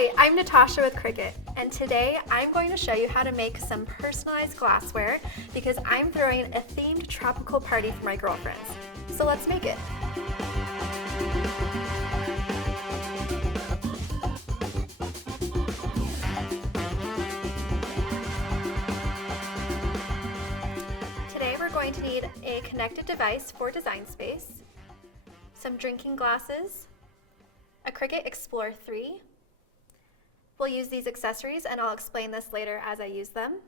Hi, I'm Natasha with Cricut, and today I'm going to show you how to make some personalized glassware because I'm throwing a themed tropical party for my girlfriends. So let's make it. Today we're going to need a connected device for design space, some drinking glasses, a Cricut Explore 3. We'll use these accessories, and I'll explain this later as I use them,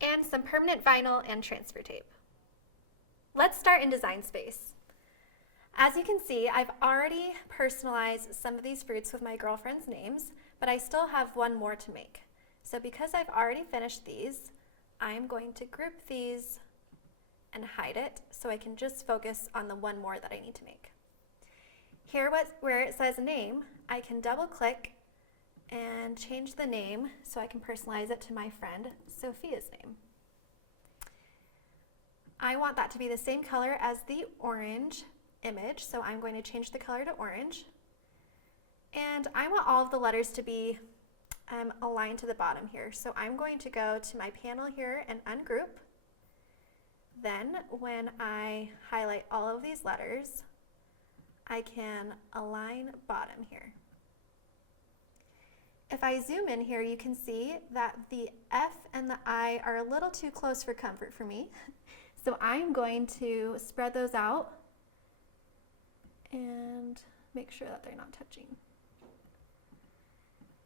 and some permanent vinyl and transfer tape. Let's start in design space. As you can see, I've already personalized some of these fruits with my girlfriend's names, but I still have one more to make. So because I've already finished these, I'm going to group these and hide it so I can just focus on the one more that I need to make. Here where it says name, I can double click and change the name so I can personalize it to my friend Sophia's name. I want that to be the same color as the orange image, so I'm going to change the color to orange. And I want all of the letters to be aligned to the bottom here. So I'm going to go to my panel here and ungroup. Then when I highlight all of these letters, I can align bottom here. If I zoom in here, you can see that the F and the I are a little too close for comfort for me. So I'm going to spread those out and make sure that they're not touching.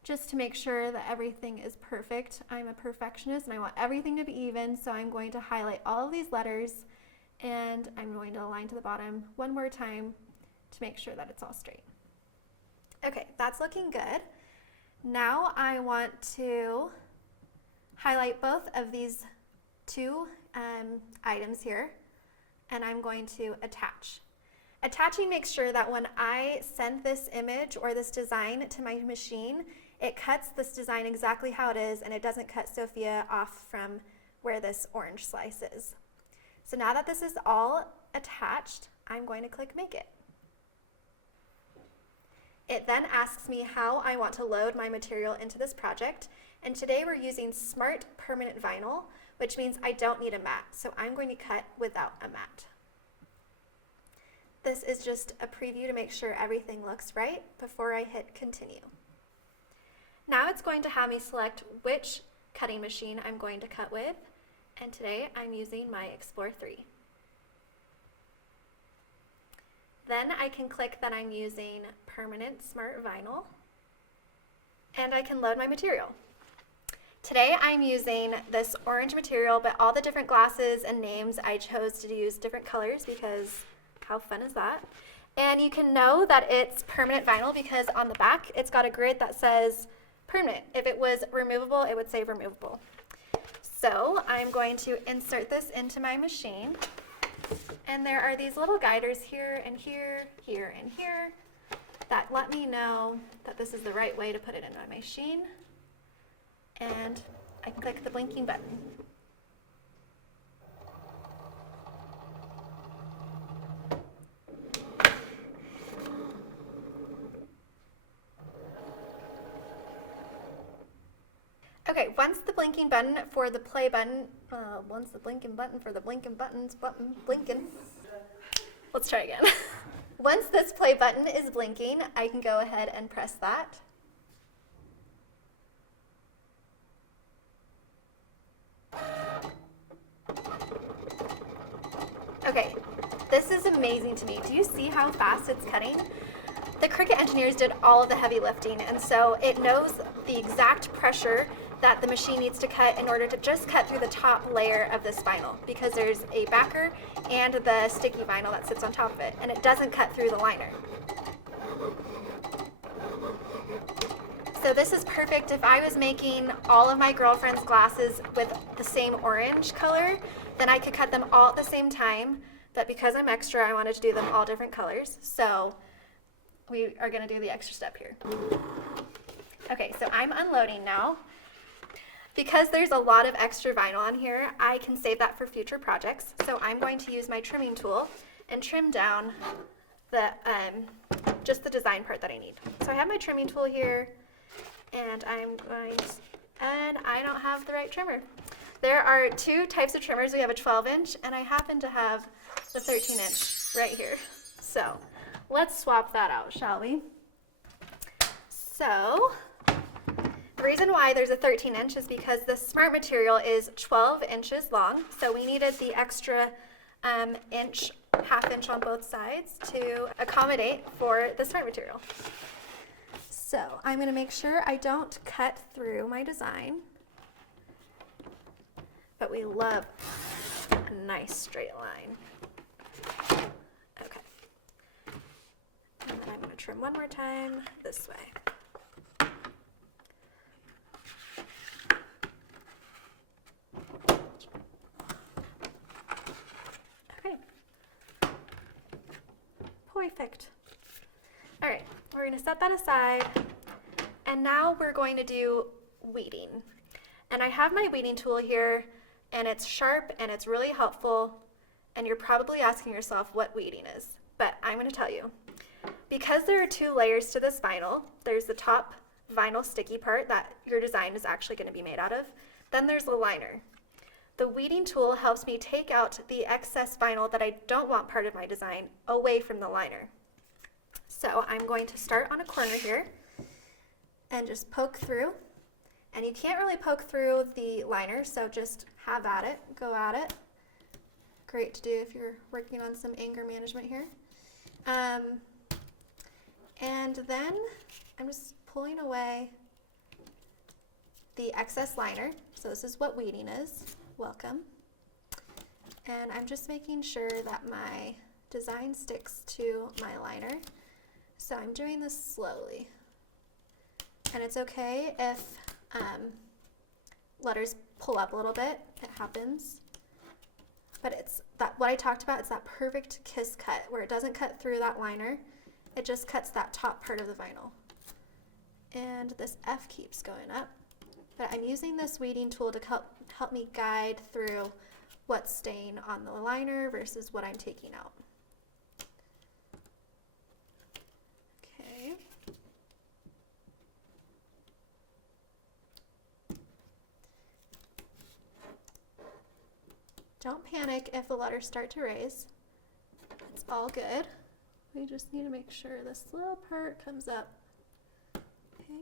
Just to make sure that everything is perfect. I'm a perfectionist and I want everything to be even, so I'm going to highlight all of these letters and I'm going to align to the bottom one more time to make sure that it's all straight. Okay, that's looking good. Now I want to highlight both of these two items here, and I'm going to attach. Attaching makes sure that when I send this image or this design to my machine, it cuts this design exactly how it is, and it doesn't cut Sophia off from where this orange slice is. So now that this is all attached, I'm going to click Make It. It then asks me how I want to load my material into this project, and today we're using Smart Permanent Vinyl, which means I don't need a mat, so I'm going to cut without a mat. This is just a preview to make sure everything looks right before I hit continue. Now it's going to have me select which cutting machine I'm going to cut with, and today I'm using my Explore 3. Then I can click that I'm using Permanent Smart Vinyl, and I can load my material. Today I'm using this orange material, but all the different glasses and names I chose to use different colors because how fun is that? And you can know that it's permanent vinyl because on the back it's got a grid that says permanent. If it was removable, it would say removable. So I'm going to insert this into my machine. And there are these little guiders here and here, here and here that let me know that this is the right way to put it in my machine. And I can click the blinking button. Okay, once the blinking button for the play button, blinking. Let's try again. Once this play button is blinking, I can go ahead and press that. Okay, this is amazing to me. Do you see how fast it's cutting? The Cricut engineers did all of the heavy lifting, and so it knows the exact pressure that the machine needs to cut in order to just cut through the top layer of this vinyl, because there's a backer and the sticky vinyl that sits on top of it, and it doesn't cut through the liner. So this is perfect if I was making all of my girlfriend's glasses with the same orange color, then I could cut them all at the same time, but because I'm extra, I wanted to do them all different colors, so we are going to do the extra step here. Okay, so I'm unloading now. Because there's a lot of extra vinyl on here, I can save that for future projects. So I'm going to use my trimming tool and trim down the just the design part that I need. So I have my trimming tool here, And I don't have the right trimmer. There are two types of trimmers. We have a 12-inch, and I happen to have the 13-inch right here. So let's swap that out, shall we? So the reason why there's a 13-inch is because the Smart material is 12 inches long, so we needed the extra half inch on both sides to accommodate for the Smart material. So I'm going to make sure I don't cut through my design, but we love a nice straight line. Okay. And then I'm going to trim one more time this way. Okay. Perfect. All right, we're going to set that aside, and now we're going to do weeding. And I have my weeding tool here, and it's sharp and it's really helpful, and you're probably asking yourself what weeding is, but I'm going to tell you. Because there are two layers to this vinyl, there's the top vinyl sticky part that your design is actually going to be made out of, then there's the liner. The weeding tool helps me take out the excess vinyl that I don't want part of my design away from the liner. So I'm going to start on a corner here and just poke through. And you can't really poke through the liner, so just have at it, go at it. Great to do if you're working on some anger management here. And then I'm just pulling away the excess liner. So this is what weeding is. Welcome. And I'm just making sure that my design sticks to my liner. So I'm doing this slowly. And it's okay if letters pull up a little bit. It happens. But it's that what I talked about, it's that perfect kiss cut where it doesn't cut through that liner. It just cuts that top part of the vinyl. And this F keeps going up. But I'm using this weeding tool to help me guide through what's staying on the liner versus what I'm taking out. Okay. Don't panic if the letters start to raise. It's all good. We just need to make sure this little part comes up. Okay.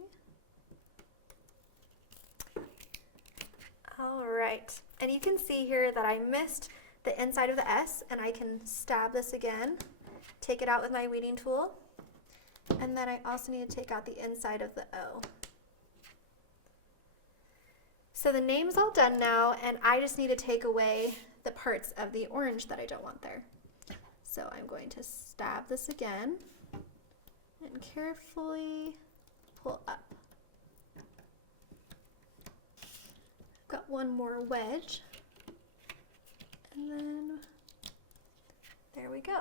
All right, and you can see here that I missed the inside of the S, and I can stab this again, take it out with my weeding tool, and then I also need to take out the inside of the O. So the name's all done now, and I just need to take away the parts of the orange that I don't want there. So I'm going to stab this again and carefully pull up. Got one more wedge, and then there we go.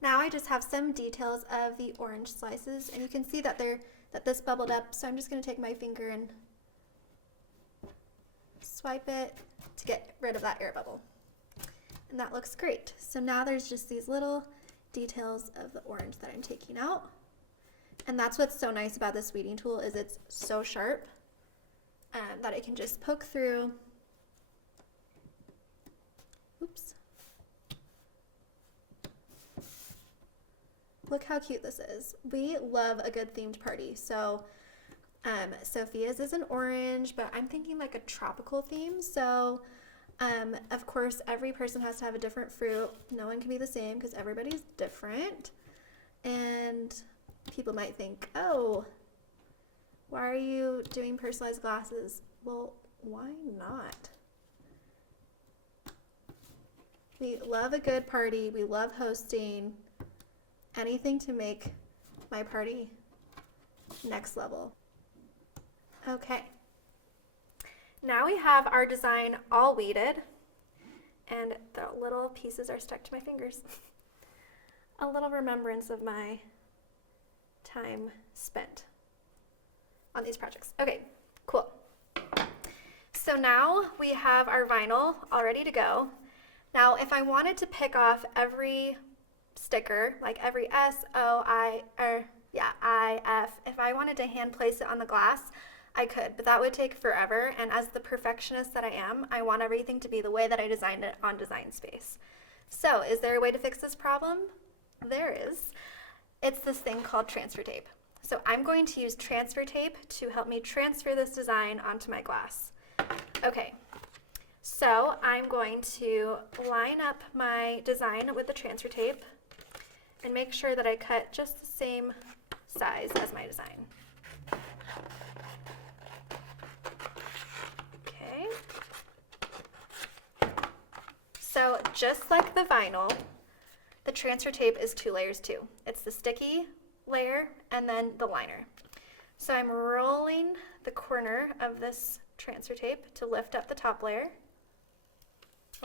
Now I just have some details of the orange slices, and you can see that this bubbled up, so I'm just going to take my finger and swipe it to get rid of that air bubble. And that looks great. So now there's just these little details of the orange that I'm taking out. And that's what's so nice about this weeding tool is it's so sharp that it can just poke through. Oops. Look how cute this is. We love a good themed party. So Sophia's is an orange, but I'm thinking like a tropical theme. So of course, every person has to have a different fruit. No one can be the same because everybody's different. And people might think, oh, why are you doing personalized glasses? Well, why not? We love a good party. We love hosting. Anything to make my party next level. Okay. Now we have our design all weeded, and the little pieces are stuck to my fingers. A little remembrance of my time spent on these projects. Okay, cool. So now we have our vinyl all ready to go. Now if I wanted to pick off every sticker, like every S, O, I, or Yeah, if I wanted to hand place it on the glass, I could, but that would take forever. And as the perfectionist that I am, I want everything to be the way that I designed it on Design Space. So is there a way to fix this problem? There is. It's this thing called transfer tape. So I'm going to use transfer tape to help me transfer this design onto my glass. Okay, so I'm going to line up my design with the transfer tape and make sure that I cut just the same size as my design. Okay. So just like the vinyl, the transfer tape is 2 layers too. It's the sticky layer and then the liner. So I'm rolling the corner of this transfer tape to lift up the top layer,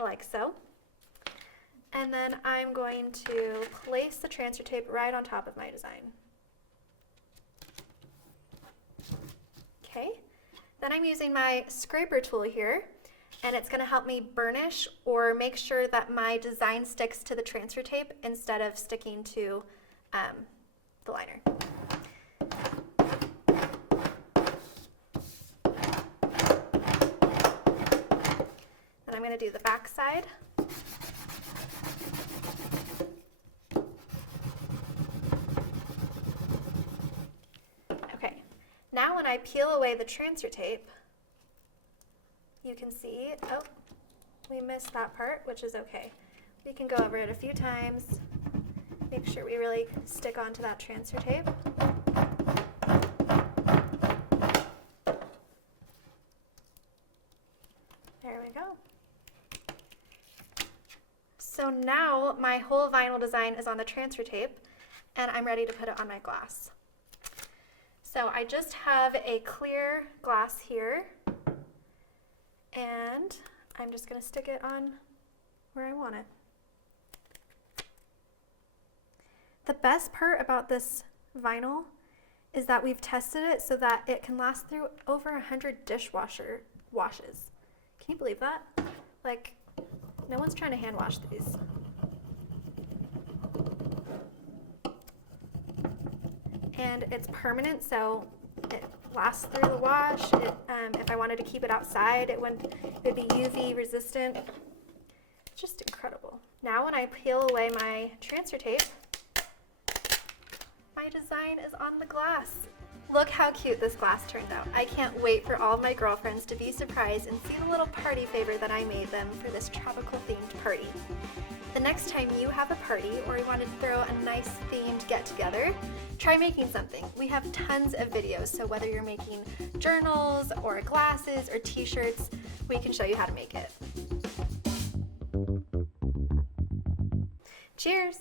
like so. And then I'm going to place the transfer tape right on top of my design. Okay, then I'm using my scraper tool here, and it's going to help me burnish or make sure that my design sticks to the transfer tape instead of sticking to the liner. Then I'm going to do the back side. Okay, now when I peel away the transfer tape, you can see, oh, we missed that part, which is okay. We can go over it a few times, make sure we really stick onto that transfer tape. There we go. So now my whole vinyl design is on the transfer tape, and I'm ready to put it on my glass. So I just have a clear glass here, and I'm just going to stick it on where I want it. The best part about this vinyl is that we've tested it so that it can last through over 100 dishwasher washes. Can you believe that? Like, no one's trying to hand wash these. And it's permanent, so it lasts through the wash. If I wanted to keep it outside, it'd be UV resistant. Just incredible. Now when I peel away my transfer tape, my design is on the glass. Look how cute this glass turned out. I can't wait for all of my girlfriends to be surprised and see the little party favor that I made them for this tropical themed party. The next time you have a party or you want to throw a nice themed get together, try making something. We have tons of videos, so whether you're making journals or glasses or t-shirts, we can show you how to make it. Cheers!